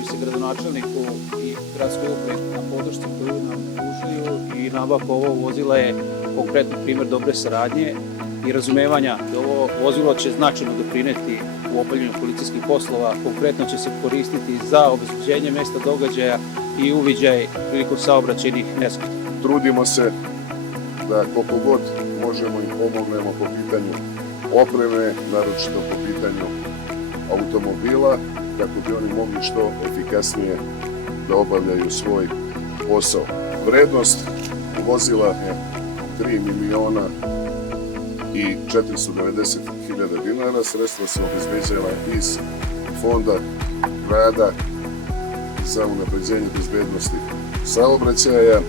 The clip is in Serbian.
bi se gradonačelniku i gradskoj upravi na podršci koju nam pružuju i nabavka ovog vozila je konkretni primer dobre saradnje i razumevanja da ovo vozilo će značajno doprineti u obavljanju policijskih poslova. Konkretno će se koristiti za obezbeđenje mesta događaja i uviđaj prilikom saobraćajnih nesreća. Trudimo se da koliko god možemo im pomognemo po pitanju opreme, naročito po pitanju automobila, kako bi oni mogli što efikasnije da obavljaju svoj posao. Vrednost vozila je 3.490.000 dinara. Sredstva se obezbeđena iz fonda grada za unapređenje bezbednosti saobraćaja.